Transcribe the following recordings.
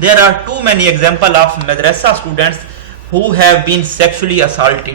There are too many examples of madrasa students who have been sexually assaulted.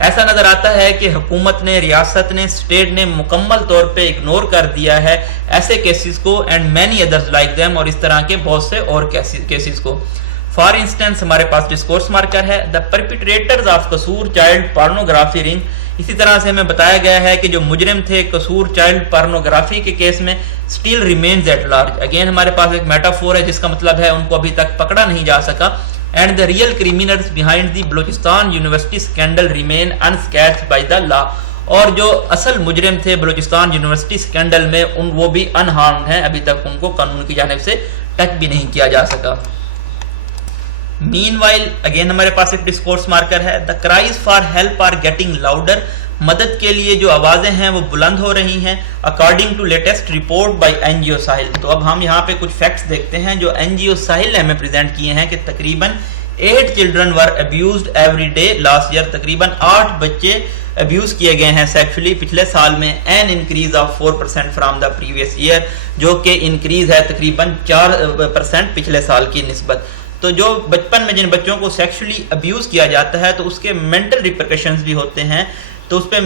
ایسا نظر آتا ہے کہ حکومت نے، ریاست نے، اسٹیٹ نے مکمل طور پہ اگنور کر دیا ہے ایسے کیسز کو and many others like them, اور اس طرح کے بہت سے اور کیسز کو. فار انسٹنس ہمارے پاس ڈسکورس مارکر ہے دا پرپیٹریٹرز آف قصور چائلڈ پارنوگرافی رنگ. اسی طرح سے ہمیں بتایا گیا ہے کہ جو مجرم تھے قصور چائلڈ پارنوگرافی کے کیس میں still remains at large. Again ہمارے پاس ایک میٹافور ہے جس کا مطلب ہے ان کو ابھی تک پکڑا نہیں جا سکا. And the real criminals behind the Balochistan University scandal remain unscathed by the law. اور جو اصل مجرم تھے بلوچستان یونیورسٹی اسکینڈل میں وہ بھی انہارمڈ ہیں، ابھی تک ان کو قانون کی جانب سے ٹچ بھی نہیں کیا جا سکا. مین وائل اگین ہمارے پاس ایک ڈسکورس مارکر ہے the cries for help are getting louder. مدد کے لیے جو آوازیں ہیں وہ بلند ہو رہی ہیں according to latest report by N G O Sahil. تو اب ہم یہاں پہ کچھ فیکٹس دیکھتے ہیں جو این جی او ساحل نے ہمیں پریزنٹ کیے ہیں کہ تقریباً 8 children were abused every day last year. تقریباً 8 بچے ابیوز کیے گئے ہیں سیکشولی پچھلے سال میں. an increase of 4% from the previous year جو کہ انکریز ہے تقریباً 4% پچھلے سال کی نسبت. تو جو بچپن میں جن بچوں کو سیکشولی ابیوز کیا جاتا ہے تو اس کے مینٹل ریپرکشنز بھی ہوتے ہیں، تو اس پہ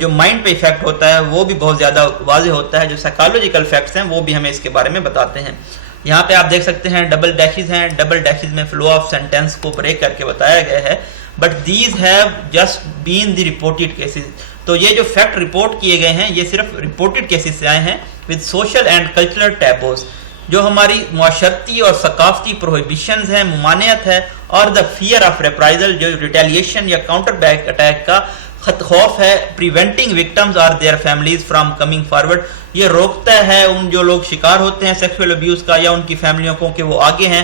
جو مائنڈ پہ ایفیکٹ ہوتا ہے وہ بھی بہت زیادہ واضح ہوتا ہے. جو سائیکالوجیکل فیکٹس ہیں وہ بھی ہمیں اس کے بارے میں بتاتے ہیں. یہاں پہ آپ دیکھ سکتے ہیں ڈبل ڈیشز ہیں. ڈبل ڈیشز میں فلو آف سینٹینس کو بریک کر کے بتایا گیا ہے. But these have just been the reported cases. تو یہ جو فیکٹ رپورٹ کیے گئے ہیں یہ صرف رپورٹڈ کیسز سے آئے ہیں with social and cultural taboos. جو ہماری معاشرتی اور ثقافتی پروہیبیشنز ہیں، ممانعت ہے، اور دا فیئر آف ریپرائزل جو ریٹیلیشن یا کاؤنٹر بیک اٹیک کا خوف ہے. پریونٹنگ وکٹمز اور their families from coming forward. یہ روکتا ہے ان جو لوگ شکار ہوتے ہیں سیکسول ابیوز کا یا ان کی فیملیوں کو کہ وہ آگے ہیں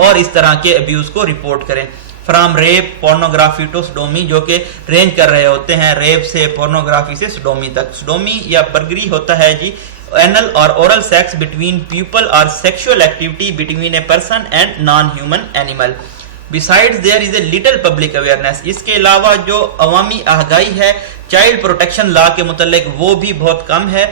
اور اس طرح کے ابیوز کو رپورٹ کریں. فرام ریپ پورنوگرافی ٹو سڈومی جو کہ رینج کر رہے ہوتے ہیں ریپ سے پورنوگرافی سے سڈومی تک. سڈومی یا برگری ہوتا ہے جی anal or oral sex between people or sexual activity between a person and non-human animal. Besides there is a little public awareness. اس کے علاوہ جو عوامی آگاہی ہے چائلڈ پروٹیکشن لا کے متعلق وہ بھی بہت کم ہے.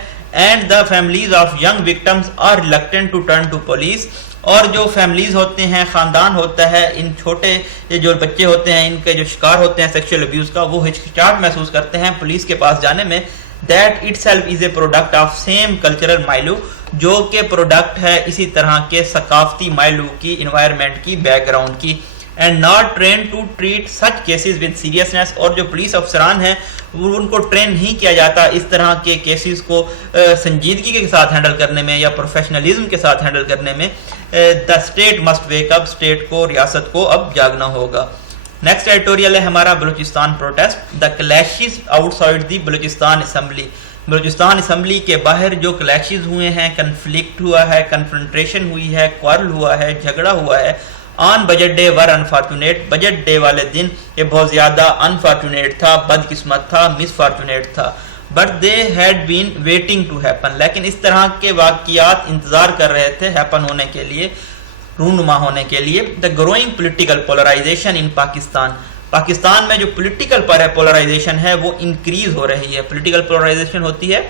and the families of young victims are reluctant to turn to police. اور جو فیملیز ہوتے ہیں، خاندان ہوتا ہے، ان چھوٹے جو بچے ہوتے ہیں ان کے جو شکار ہوتے ہیں سیکشل ابیوز کا، وہ ہچکچاہٹ محسوس کرتے ہیں پولیس کے پاس جانے میں. That itself is a product of same cultural milieu جو کہ پروڈکٹ ہے اسی طرح کے ثقافتی مائلو کی، انوائرمنٹ کی، بیک گراؤنڈ کی. and not trained to treat such cases with seriousness. اور جو پولیس افسران ہیں وہ ان کو ٹرین نہیں کیا جاتا اس طرح کے کیسز کو سنجیدگی کے ساتھ ہینڈل کرنے میں یا پروفیشنلزم کے ساتھ ہینڈل کرنے میں. the state must wake up. State کو، ریاست کو اب جاگنا ہوگا. نیکسٹ ایڈیٹوریل ہے ہمارا بلوچستان پروٹیسٹ دا کلیشز آؤٹ سائڈ دی بلوچستان اسمبلی. بلوچستان اسمبلی کے باہر جو کلیشز ہوئے ہیں، کنفلکٹ ہوا ہے، کنفرنٹریشن ہوئی ہے، کوارل ہوا ہے، جھگڑا ہوا ہے آن بجٹ ڈے ور انفارچونیٹ. بجٹ ڈے والے دن یہ بہت زیادہ انفارچونیٹ تھا، بد قسمت تھا، مس فارچونیٹ تھا. But they had been waiting to happen. لیکن اس طرح کے واقعات انتظار کر رہے تھے ہیپن ہونے کے لیے، رونما ہونے کے لیے. دا گروئنگ پولیٹیکل پولرائزیشن ان پاکستان. پاکستان میں جو پولیٹیکل پولرائزیشن ہے وہ انکریز ہو رہی ہے. پولیٹیکل پولرائزیشن ہوتی ہے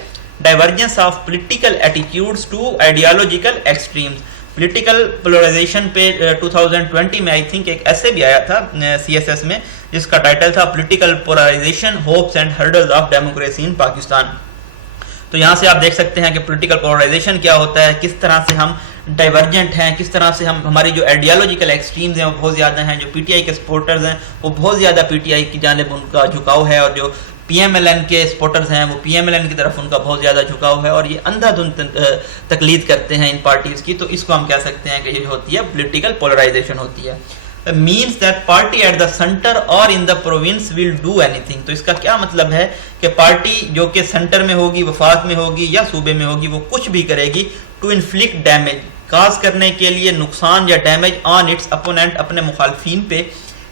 divergence of political attitudes to ideological extremes. Political polarization پہ 2020 میں آئی تھنک ایک ایسے بھی آیا تھا CSS میں جس کا ٹائٹل تھا political polarization hopes and hurdles of democracy in Pakistan. تو یہاں سے آپ دیکھ سکتے ہیں کہ پولیٹیکل پولرائزیشن کیا ہوتا ہے، کس طرح سے ہم ڈائیورجنٹ ہیں، کس طرح سے ہماری جو آئیڈیالوجیکل ایکسٹریمز ہیں وہ بہت زیادہ ہیں. جو PTI کے سپورٹرز ہیں وہ بہت زیادہ PTI کی جانب ان کا جھکاؤ ہے، اور جو PMLN کے سپورٹرز ہیں وہ PMLN کی طرف ان کا بہت زیادہ جھکاؤ ہے، اور یہ اندھا دھند تقلید کرتے ہیں ان پارٹیز کی. تو اس کو ہم کہہ سکتے ہیں کہ یہ ہوتی ہے پولیٹیکل پولرائزیشن ہوتی ہے. means that party at the center or in the province will do anything. تو اس کا کیا مطلب ہے کہ پارٹی جو کہ سینٹر میں ہوگی، وفاق میں ہوگی یا صوبے میں ہوگی، وہ کچھ بھی کرے گی ٹو انفلکٹ ڈیمیج، کاز کرنے کے لیے نقصان یا ڈیمیج آن اٹس اپوننٹ، اپنے مخالفین پہ.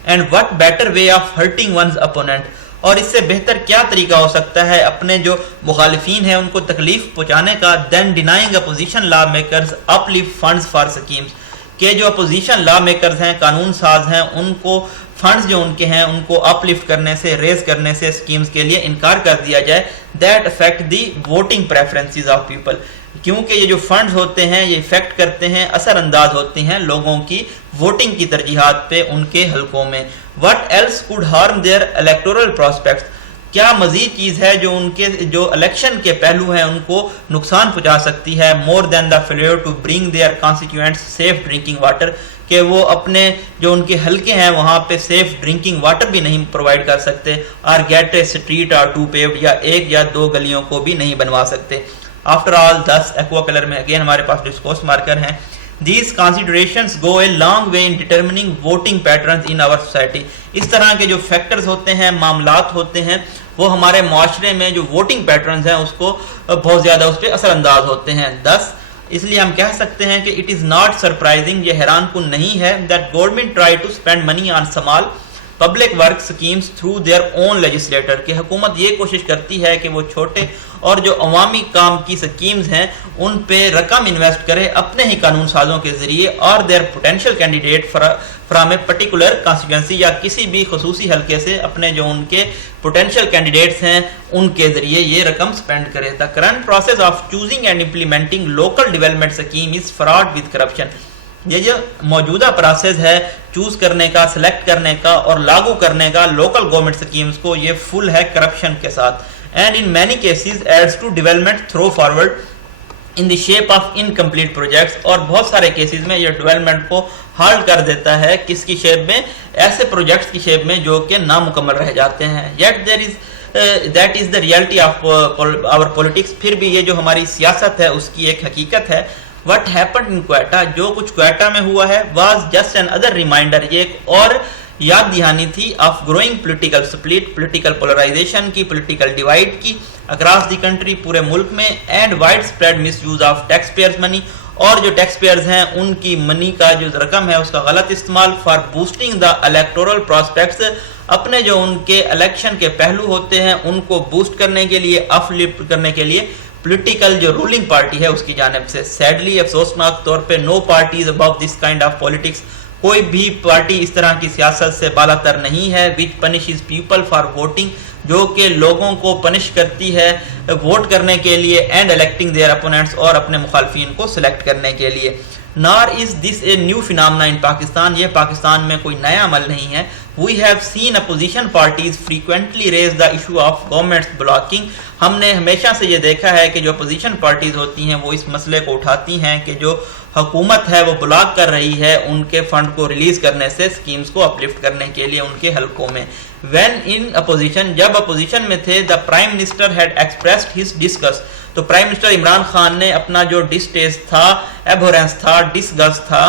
And what better way of hurting one's opponent. اور اس سے بہتر کیا طریقہ ہو سکتا ہے اپنے جو مخالفین ہیں ان کو تکلیف پہنچانے کا then denying opposition lawmakers uplift funds for schemes. کہ جو اپوزیشن لا میکرز ہیں، قانون ساز ہیں، ان کو فنڈز جو ان کے ہیں ان کو اپ لفٹ کرنے سے، ریز کرنے سے اسکیمز کے لیے انکار کر دیا جائے. That affect the voting preferences of people. کیونکہ یہ جو فنڈز ہوتے ہیں یہ افیکٹ کرتے ہیں، اثر انداز ہوتے ہیں لوگوں کی ووٹنگ کی ترجیحات پہ ان کے حلقوں میں. What else could harm their electoral prospects؟ کیا مزید چیز ہے جو ان کے جو الیکشن کے پہلو ہیں ان کو نقصان پہنچا سکتی ہے more than the failure to bring their constituents safe drinking water، کہ وہ اپنے جو ان کے حلقے ہیں وہاں پہ سیف ڈرنکنگ واٹر بھی نہیں پرووائڈ کر سکتے، اور گیٹ اے اسٹریٹ اور 2 paved یا 1 یا 2 گلیوں کو بھی نہیں بنوا سکتے. آفٹر آل 10 ایکوا کلر میں اگین ہمارے پاس ڈسکورس مارکر ہیں. These considerations go a long way in determining voting patterns in our society. اس طرح کے جو فیکٹرز ہوتے ہیں، معاملات ہوتے ہیں، وہ ہمارے معاشرے میں جو ووٹنگ پیٹرنز ہیں اس کو بہت زیادہ اس پہ اثر انداز ہوتے ہیں. 10 اس لیے ہم کہہ سکتے ہیں کہ it is not surprising، یہ حیران کن نہیں ہے that government try to spend money on small public work schemes through their own legislator، کہ حکومت یہ کوشش کرتی ہے کہ وہ چھوٹے اور جو عوامی کام کی سکیمز ہیں ان پہ رقم انویسٹ کرے اپنے ہی قانون سازوں کے ذریعے، اور their potential candidate from a particular constituency، یا کسی بھی خصوصی حلقے سے اپنے جو ان کے potential candidates ہیں ان کے ذریعے یہ رقم سپینڈ کرے. The current process of choosing and implementing local development scheme is fraught with corruption. یہ جو موجودہ پروسیس ہے چوز کرنے کا، سلیکٹ کرنے کا اور لاگو کرنے کا لوکل گورنمنٹ سکیمز کو، یہ فل ہے کرپشن کے ساتھ. And in many cases adds to development through forward in the shape of incomplete projects, اور بہت سارے کیسز میں یہ ڈیولپمنٹ کو ہالٹ کر دیتا ہے کس کی شیپ میں؟ ایسے پروجیکٹس کی شیپ میں جو کہ نامکمل رہ جاتے ہیں. Yet there is that is the reality of our politics. پھر بھی یہ جو ہماری سیاست ہے اس کی ایک حقیقت ہے. What happened in Quetta، جو کچھ کوئٹہ میں ہوا ہے was just another reminder، یہ ایک اور یاد دہانی تھی of growing political split، political polarization کی، political divide کی across the country، پورے ملک میں، and widespread misuse of taxpayers money، اور جو ٹیکس پیئرز ہیں ان کی منی کا جو رقم ہے اس کا غلط استعمال for boosting the electoral prospects، اپنے جو ان کے الیکشن کے پہلو ہوتے ہیں ان کو بوسٹ کرنے کے لیے، اپ لفٹ کرنے کے لیے پولیٹیکل جو رولنگ پارٹی ہے اس کی جانب سے. سیڈلی افسوسناک طور پہ no party is above this kind of politics, کوئی بھی پارٹی اس طرح کی سیاست سے بالا تر نہیں ہے. وچ پنشز پیپل فار ووٹنگ، جو کہ لوگوں کو پنش کرتی ہے ووٹ کرنے کے لیے، اینڈ الیکٹنگ دیئر اپوننٹس، اور اپنے مخالفین کو سلیکٹ کرنے کے لیے. Nor is this a new phenomena in Pakistan, یہ پاکستان میں کوئی نیا عمل نہیں ہے. We have seen opposition parties frequently raise the issue of government's blocking. ہم نے ہمیشہ سے یہ دیکھا ہے کہ جو اپوزیشن پارٹیز ہوتی ہیں وہ اس مسئلے کو اٹھاتی ہیں کہ جو حکومت ہے وہ بلاک کر رہی ہے ان کے فنڈ کو ریلیز کرنے سے، سکیمز کو اپلفٹ کرنے کے لیے ان کے حلقوں میں. When in opposition، جب اپوزیشن میں تھے، the prime minister had expressed his disgust، تو پرائم منسٹر عمران خان نے اپنا جو ڈسٹیسٹ تھا، ایبہورنس تھا، ڈسگسٹ تھا،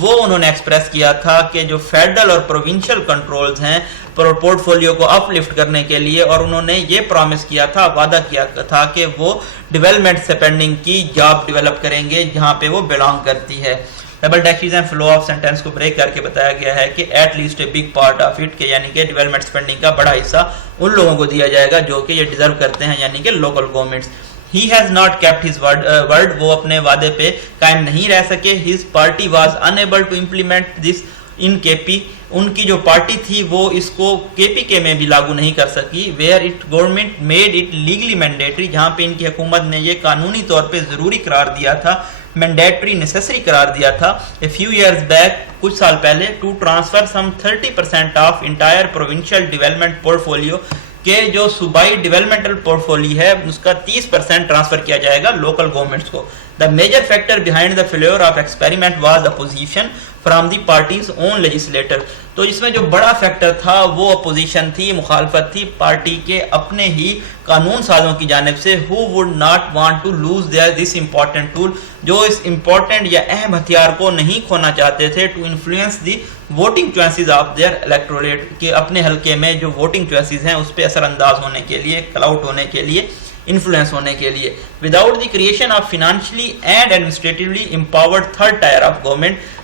وہ انہوں نے ایکسپریس کیا تھا کہ جو فیڈرل اور پروونشل کنٹرولز ہیں پورٹ فولیو کو اپ لفٹ کرنے کے لیے، اور انہوں نے یہ پرومس کیا تھا، وعدہ کیا تھا کہ وہ ڈیولپمنٹ سپینڈنگ کی جاب ڈیولپ کریں گے جہاں پہ وہ بلانگ کرتی ہے. Double dashes and flow of sentence کو بریک کر کے بتایا گیا ہے کہ at least a big part of it, کہ یعنی کہ ڈیولپمنٹ سپینڈنگ کا بڑا حصہ ان لوگوں کو دیا جائے گا جو کہ یہ ڈیزرو کرتے ہیں، یعنی کہ local governments. He has not kept his word، وہ اپنے وعدے پہ قائم نہیں رہ سکے. His party was unable to implement this in KP، ان کی جو پارٹی تھی وہ اس کو KPK میں بھی لاگو نہیں کر سکی. Where it government made it legally mandatory، جہاں پہ ان کی حکومت نے یہ قانونی طور پہ ضروری قرار دیا تھا، مینڈیٹری نیسیسری قرار دیا تھا. A few years back، کچھ سال پہلے، to transfer some 30% of entire provincial development portfolio، کہ جو صوبائی ڈیولپمنٹل پورٹ فولیو ہے اس کا 30% ٹرانسفر کیا جائے گا لوکل گورنمنٹس کو. The major factor behind the failure of experiment was opposition from the party's own legislator. تو اس میں جو بڑا فیکٹر تھا وہ اپوزیشن تھی، مخالفت تھی پارٹی کے اپنے ہی قانون سازوں کی جانب سے. who would not want to lose this important tool، جو اس امپورٹنٹ یا اہم ہتھیار کو نہیں کھونا چاہتے تھے. to influence the voting choices of their electorate، کہ اپنے حلقے میں جو ووٹنگ چوائسیز ہیں اس پہ اثر انداز ہونے کے لیے، کلاؤٹ ہونے کے لیے، انفلوئنس ہونے کے لیے. Without the creation of financially and administratively empowered third tier of government.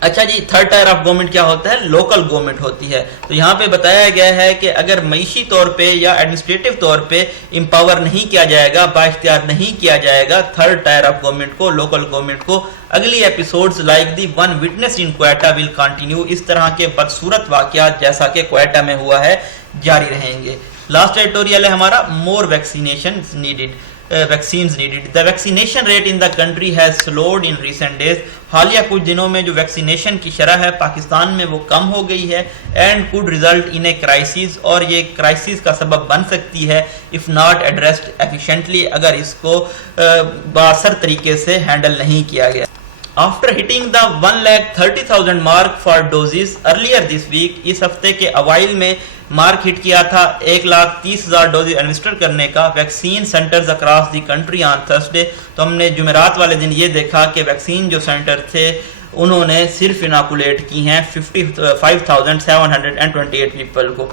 اچھا جی، تھرڈ ٹائر آف گورنمنٹ کیا ہوتا ہے؟ لوکل گورنمنٹ ہوتی ہے. تو یہاں پہ بتایا گیا ہے کہ اگر معیشی طور پہ یا ایڈمنسٹریٹو طور پہ امپاور نہیں کیا جائے گا، بااختیار نہیں کیا جائے گا تھرڈ ٹائر آف گورنمنٹ کو، لوکل گورنمنٹ کو، اگلی episodes like the one witness in Quetta will continue. اس طرح کے بدصورت واقعات جیسا کہ کوئٹہ میں ہوا ہے جاری رہیں گے. لاسٹ ایڈیٹوریل ہے ہمارا، more vaccination needed. vaccines needed. The vaccination rate in the country has slowed in recent days. حالیہ کچھ دنوں میں جو ویکسینیشن کی شرح ہے پاکستان میں وہ کم ہو گئی ہے and could result in a crisis, اور یہ کرائسس کا سبب بن سکتی ہے if not addressed efficiently, اگر اس کو باثر طریقے سے ہینڈل نہیں کیا گیا. After hitting the 1,30,000 mark for doses earlier this week, اس ہفتے کے اوائل میں مارک ہٹ کیا تھا 1,30,000 ڈوز ایڈمنسٹر کرنے کا vaccine centres across the country on Thursday. تو ہم نے جمعرات والے دن یہ دیکھا کہ ویکسین جو سینٹر تھے انہوں نے صرف اناکولیٹ کی ہیں 55,728 پیپل کو،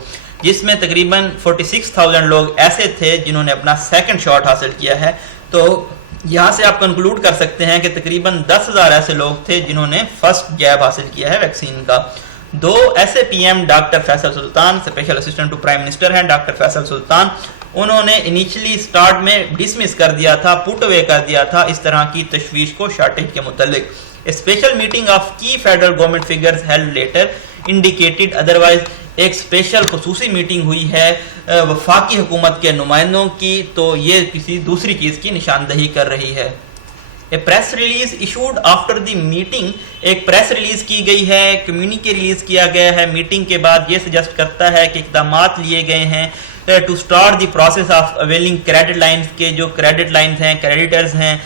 جس میں تقریباً 46,000 لوگ ایسے تھے جنہوں نے اپنا سیکنڈ شاٹ حاصل کیا ہے. تو یہاں سے آپ کنکلوڈ کر سکتے ہیں کہ تقریباً 10,000 ایسے لوگ تھے جنہوں نے فرسٹ جیب حاصل کیا ہے ویکسین کا. 2 ایسے P M doctor Faisal Sultan special assistant to prime minister ہیں ڈاکٹر فیصل سلطان، انہوں نے انیشلی سٹارٹ میں ڈسمس کر دیا تھا، پٹ اوے کر دیا تھا اس طرح کی تشویش کو شارٹیج کے متعلق. اسپیشل میٹنگ آف کی federal government figures held later indicated otherwise. ایک اسپیشل خصوصی میٹنگ ہوئی ہے وفاقی حکومت کے نمائندوں کی، تو یہ کسی دوسری چیز کی نشاندہی کر رہی ہے. A press release issued after the meeting، ایک پریس ریلیز کی گئی ہے، کمیونیکے ریلیز کیا گیا ہے میٹنگ کے بعد. یہ سجیسٹ کرتا ہے کہ اقدامات لیے گئے ہیں to start the process of availing credit lines کے جو کریڈٹ لائنز ہیں، کریڈیٹرز ہیں،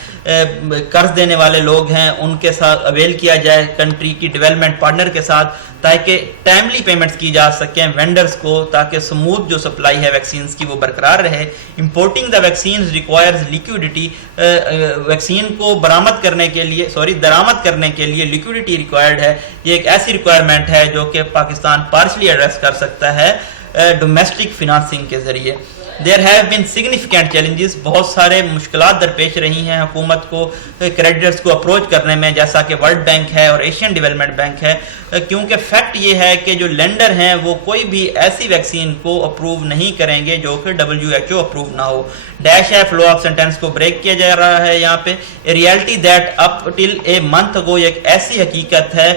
قرض دینے والے لوگ ہیں، ان کے ساتھ اویل کیا جائے کنٹری کی ڈیولپمنٹ پارٹنر کے ساتھ تاکہ ٹائملی پیمنٹس کی جا سکیں وینڈرز کو، تاکہ سموتھ جو سپلائی ہے ویکسینز کی وہ برقرار رہے. امپورٹنگ دا ویکسینز ریکوائرز لیکوڈیٹی، ویکسین کو درآمد کرنے کے لیے لیکوڈیٹی ریکوائرڈ ہے. یہ ایک ایسی ریکوائرمنٹ ہے جو کہ پاکستان پارشلی ایڈریس کر سکتا ہے ڈومیسٹک فنانسنگ کے ذریعے. There have been significant challenges، بہت سارے مشکلات درپیش رہی ہیں حکومت کو کریڈیٹرز کو اپروچ کرنے میں، جیسا کہ ورلڈ بینک ہے اور ایشین ڈیولپمنٹ بینک ہے، کیونکہ فیکٹ یہ ہے کہ جو لینڈر ہیں وہ کوئی بھی ایسی ویکسین کو اپروو نہیں کریں گے جو کہ WHO اپروو نہ ہو. ڈیش ہے فلو آف سینٹینس کو بریک کیا جا رہا ہے یہاں پہ. Reality that up till a month اگو، ایک ایسی حقیقت ہے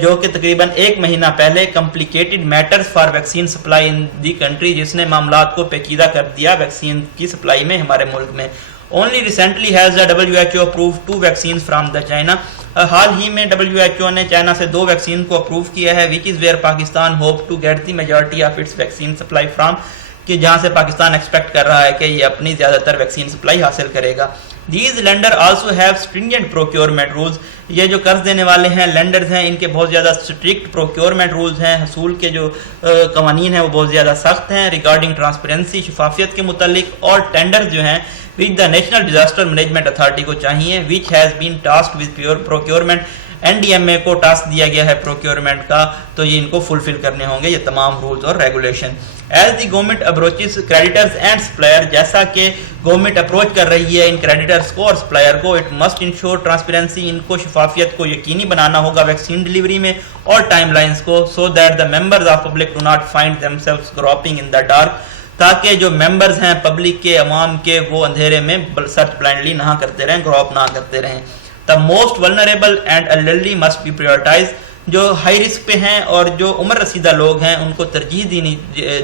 جو کہ تقریباً 1 مہینہ پہلے complicated matters for vaccine supply in the country, جس نے معاملات کو پیچیدہ کر دیا ویکسین کی سپلائی میں ہمارے ملک میں. Only recently has the WHO approved 2 vaccines from the China. حال ہی میں WHO نے چائنا سے 2 ویکسین کو اپروو کیا ہے which is where Pakistan hope to get the majority of its vaccine supply from، کہ جہاں سے پاکستان ایکسپیکٹ کر رہا ہے کہ یہ اپنی زیادہ تر ویکسین سپلائی حاصل کرے گا. These lender also have stringent procurement rules، یہ جو قرض دینے والے ہیں لینڈرز ہیں ان کے بہت زیادہ اسٹرکٹ پروکیورمنٹ رولز ہیں، حصول کے جو قوانین ہیں وہ بہت زیادہ سخت ہیں ریگارڈنگ ٹرانسپیرنسی، شفافیت کے متعلق. اور ٹینڈر جو ہیں which the National Disaster Management Authority کو چاہیے which has been tasked with procurement، NDMA کو ٹاسک دیا گیا ہے پروکیورمنٹ کا، تو یہ ان کو فلفل کرنے ہوں گے یہ تمام رولز اور regulation. As the government approaches creditors and supplier, جیسا کہ گورنمنٹ اپروچ کر رہی ہے ان کریڈیٹرز کو اور سپلائر کو، اٹ مسٹ انشور ٹرانسپیرنسی، ان کو شفافیت کو یقینی بنانا ہوگا ویکسین ڈلیوری میں اور ٹائم لائنز کو، so that the members of public do not find them selves grouping in the dark, تاکہ جو ممبرز ہیں پبلک کے، عوام کے، وہ اندھیرے میں سرچ بلائنڈلی نہ کرتے رہیں، گروپ نہ کرتے رہیں. The most vulnerable and elderly must be prioritized، جو ہائی رسک پہ ہیں اور جو عمر رسیدہ لوگ ہیں ان کو ترجیح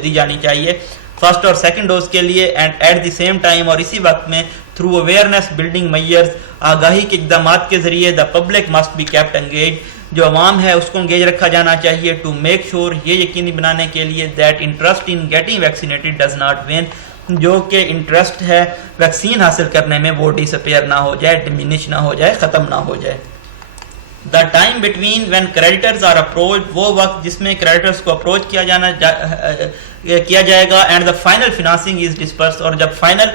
دی جانی چاہیے فرسٹ اور سیکنڈ ڈوز کے لیے. And at the same time, اور اسی وقت میں تھرو اویئرنیس بلڈنگ میئرز، آگاہی کے اقدامات کے ذریعے the public must be kept engage, جو عوام ہے اس کو انگیج رکھا جانا چاہیے ٹو میک شور، یہ یقینی بنانے کے لیے that interest in getting vaccinated does not when, جو کہ انٹرسٹ ہے ویکسین حاصل کرنے میں وہ ڈسپیئر نہ ہو جائے، ڈیمینش نہ ہو جائے، ختم نہ ہو جائے. The time between when creditors are approach, وہ وقت جس میں کریڈیٹرز کو اپروچ کیا جائے گا. And the final financing is disburse, اور جب فائنل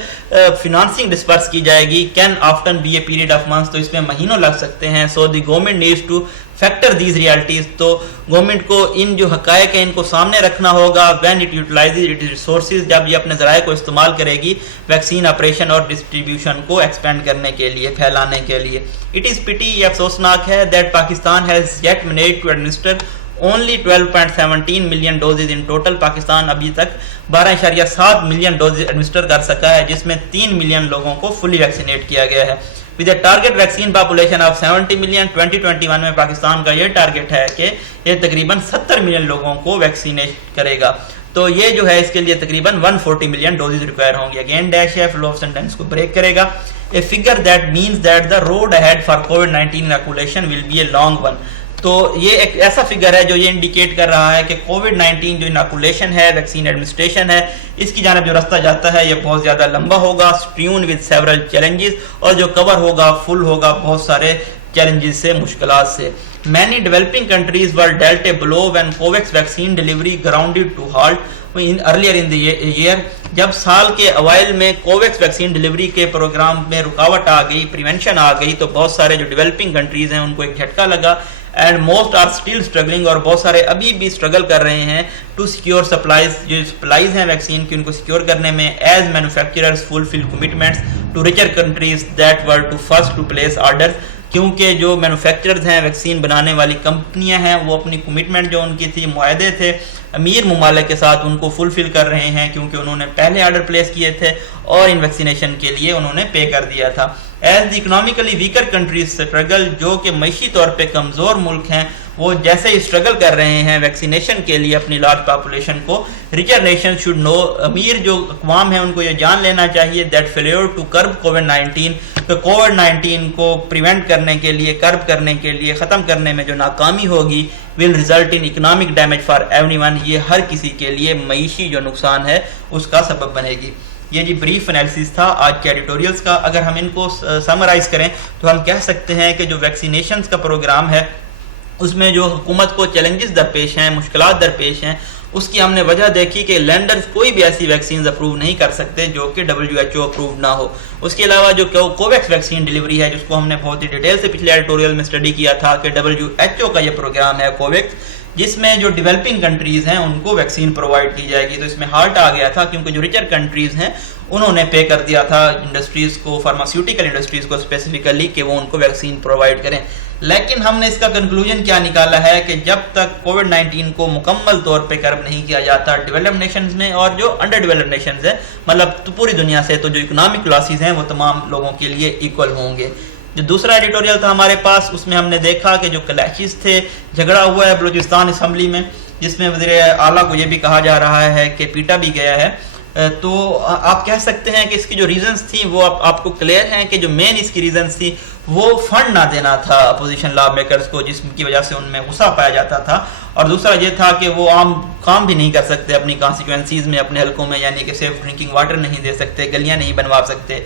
فنانسنگ ڈسپرس کی جائے گی can often be a period of months, تو اس میں مہینوں لگ سکتے ہیں. So the government needs to factor these realities, تو گورنمنٹ کو ان جو حقائق ہیں ان کو سامنے رکھنا ہوگا when it utilises its resources, جب یہ اپنے ذرائع کو استعمال کرے گی ویکسین آپریشن اور ڈسٹریبیوشن کو ایکسپینڈ کرنے کے لیے، پھیلانے کے لیے. اٹ از پٹی، یہ افسوسناک ہے that Pakistan has yet managed to administer only 12.17 million doses in total. Pakistan ابھی تک 12.7 ملین ڈوزز ایڈمنسٹر کر سکا ہے، جس میں 3 ملین لوگوں کو فلی ویکسینیٹ کیا گیا ہے. with a target vaccine population of 70 million 2021 میں پاکستان کا یہ ٹارگٹ ہے کہ یہ تقریباً 70 ملین لوگوں کو ویکسینیٹ کرے گا. تو یہ جو ہے اس کے لیے تقریباً 140 ملین ڈوزز ریکوائر ہوں گے. اگین ڈیش ہے فلو آف سینٹینس کو بریک کرے گا. A figure that means that the road ahead for COVID-19 inoculation will be a long one. تو یہ ایک ایسا فگر ہے جو یہ انڈیکیٹ کر رہا ہے کہ کووڈ-19 جو اناکولیشن ہے، ویکسین ایڈمنسٹریشن ہے، اس کی جانب جو رستہ جاتا ہے یہ بہت زیادہ لمبا ہوگا، strewn with several challenges، اور جو کور ہوگا فل ہوگا بہت سارے چیلنجز سے، مشکلات سے. Many developing countries were dealt a blow when COVAX vaccine delivery grounded to halt earlier in the year. جب سال کے اوائل میں کوویکس ویکسین ڈیلیوری کے پروگرام میں رکاوٹ آ گئی، پریونشن آ گئی، تو بہت سارے جو ڈیولپنگ کنٹریز ہیں ان کو ایک جھٹکا لگا. And most are still struggling, اور بہت سارے ابھی بھی اسٹرگل کر رہے ہیں ٹو سیکیور سپلائز، جو سپلائز ہیں ویکسین کی ان کو سیکیور کرنے میں، as manufacturers fulfil commitments to richer countries that were to first to place order. کیونکہ جو مینوفیکچررز ہیں، ویکسین بنانے والی کمپنیاں ہیں، وہ اپنی کمٹمنٹ جو ان کی تھی، معاہدے تھے امیر ممالک کے ساتھ، ان کو فلفل کر رہے ہیں، کیونکہ انہوں نے پہلے آرڈر پلیس کیے تھے اور ان ویکسینیشن کے لیے انہوں نے پے کر دیا تھا. As the economically weaker countries struggle, جو کہ معاشی طور پہ کمزور ملک ہیں، وہ جیسے ہی اسٹرگل کر رہے ہیں ویکسینیشن کے لیے اپنی لارج پاپولیشن کو، ریچر نیشن شوڈ نو، امیر جو اقوام ہیں ان کو یہ جان لینا چاہیے دیٹ فیلور ٹو کرب کووڈ-19، کہ کووڈ-19 کو پریونٹ کرنے کے لیے، کرب کرنے کے لیے، ختم کرنے میں جو ناکامی ہوگی، will result in economic damage for everyone، یہ ہر کسی کے لیے معیشی جو نقصان ہے اس کا سبب بنے گی. یہ جی بریف انالیسس تھا آج کے ایڈیٹوریلز کا. اگر ہم ان کو سمرائز کریں تو ہم کہہ سکتے ہیں کہ جو ویکسینیشنز کا پروگرام ہے اس میں جو حکومت کو چیلنجز درپیش ہیں، مشکلات درپیش ہیں، اس کی ہم نے وجہ دیکھی کہ لینڈرز کوئی بھی ایسی ویکسینز اپروو نہیں کر سکتے جو کہ WHO اپرووڈ نہ ہو. اس کے علاوہ جو کوویکس ویکسین ڈیلیوری ہے، جس کو ہم نے بہت ہی ڈیٹیل سے پچھلے ایڈیٹوریل میں اسٹڈی کیا تھا کہ WHO کا یہ پروگرام ہے کوویکس، جس میں جو ڈیولپنگ کنٹریز ہیں ان کو ویکسین پرووائڈ کی جائے گی. تو اس میں ہارٹ آ گیا تھا کیونکہ جو ریچر کنٹریز ہیں انہوں نے پے کر دیا تھا انڈسٹریز کو، فارماسیوٹیکل انڈسٹریز کو اسپیسیفکلی، کہ وہ ان کو ویکسین پرووائڈ کریں. لیکن ہم نے اس کا کنکلوژن کیا نکالا ہے کہ جب تک کووڈ-19 کو مکمل طور پہ کرب نہیں کیا جاتا ڈیولپڈ نیشنز میں اور جو انڈر ڈیولپڈ نیشنز ہیں، مطلب پوری دنیا سے، تو جو اکنامک لاسز ہیں وہ تمام لوگوں کے لیے ایکول ہوں گے. جو دوسرا ایڈیٹوریل تھا ہمارے پاس، اس میں ہم نے دیکھا کہ جو کلیشز تھے، جھگڑا ہوا ہے بلوچستان اسمبلی میں، جس میں وزیر اعلیٰ کو یہ بھی کہا جا رہا ہے کہ پیٹا بھی گیا ہے. تو آپ کہہ سکتے ہیں کہ اس کی جو ریزنز تھیں وہ آپ کو کلیئر ہیں کہ جو مین اس کی ریزنز تھی وہ فنڈ نہ دینا تھا اپوزیشن لا میکرز کو، جس کی وجہ سے ان میں غصہ پایا جاتا تھا. اور دوسرا یہ تھا کہ وہ عام کام بھی نہیں کر سکتے اپنی کانسٹیچوئنسیز میں، اپنے حلقوں میں، یعنی کہ سیف ڈرنکنگ واٹر نہیں دے سکتے، گلیاں نہیں بنوا سکتے.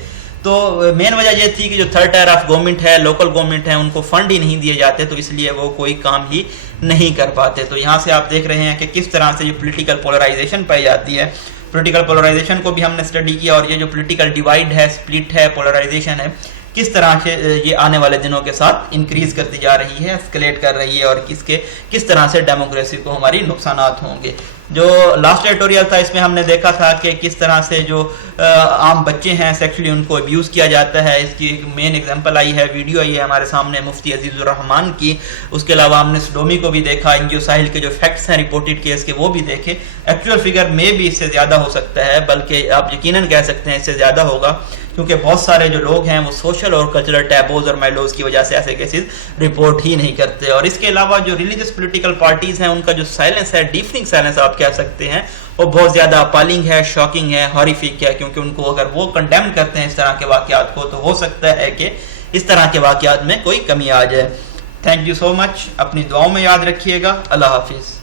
تو مین وجہ یہ تھی کہ جو تھرڈ ٹائر آف گورنمنٹ ہے، لوکل گورنمنٹ ہے، ان کو فنڈ ہی نہیں دیے جاتے، تو اس لیے وہ کوئی کام ہی نہیں کر پاتے. تو یہاں سے آپ دیکھ رہے ہیں کہ کس طرح سے جو پولیٹیکل پولرائزیشن پائی جاتی ہے، پولیٹیکل پولرائزیشن کو بھی ہم نے اسٹڈی کیا، اور یہ جو پولیٹیکل ڈیوائڈ ہے، سپلٹ ہے، پولرائزیشن ہے، کس طرح سے یہ آنے والے دنوں کے ساتھ انکریز کرتی جا رہی ہے، اسکلیٹ کر رہی ہے، اور کس طرح سے ڈیموکریسی کو ہماری نقصانات ہوں گے. جو لاسٹ ایڈیٹوریل تھا اس میں ہم نے دیکھا تھا کہ کس طرح سے جو عام بچے ہیں سیکشولی ان کو ابیوز کیا جاتا ہے. اس کی ایک مین ایگزامپل آئی ہے، ویڈیو آئی ہے ہمارے سامنے مفتی عزیز الرحمان کی. اس کے علاوہ ہم نے سڈومی کو بھی دیکھا، NGO ساحل کے جو فیکٹس ہیں رپورٹڈ کیس کے وہ بھی دیکھے. ایکچوئل فگر میں بھی اس سے زیادہ ہو سکتا ہے، بلکہ آپ یقیناً کہہ سکتے ہیں اس سے زیادہ ہوگا، کیونکہ بہت سارے جو لوگ ہیں وہ سوشل اور کلچرل ٹیبوز اور مائلوز کی وجہ سے ایسے کیسز رپورٹ ہی نہیں کرتے. اور اس کے علاوہ جو ریلیجس پولیٹیکل پارٹیز ہیں ان کا جو سائلنس ہے، ڈیفننگ سائلنس آپ کہہ سکتے ہیں، وہ بہت زیادہ اپالنگ ہے، شاکنگ ہے، ہاریفک ہے، کیونکہ ان کو اگر وہ کنڈیم کرتے ہیں اس طرح کے واقعات کو تو ہو سکتا ہے کہ اس طرح کے واقعات میں کوئی کمی آ جائے. تھینک یو سو مچ. اپنی دعاؤں میں یاد رکھیے گا. اللہ حافظ.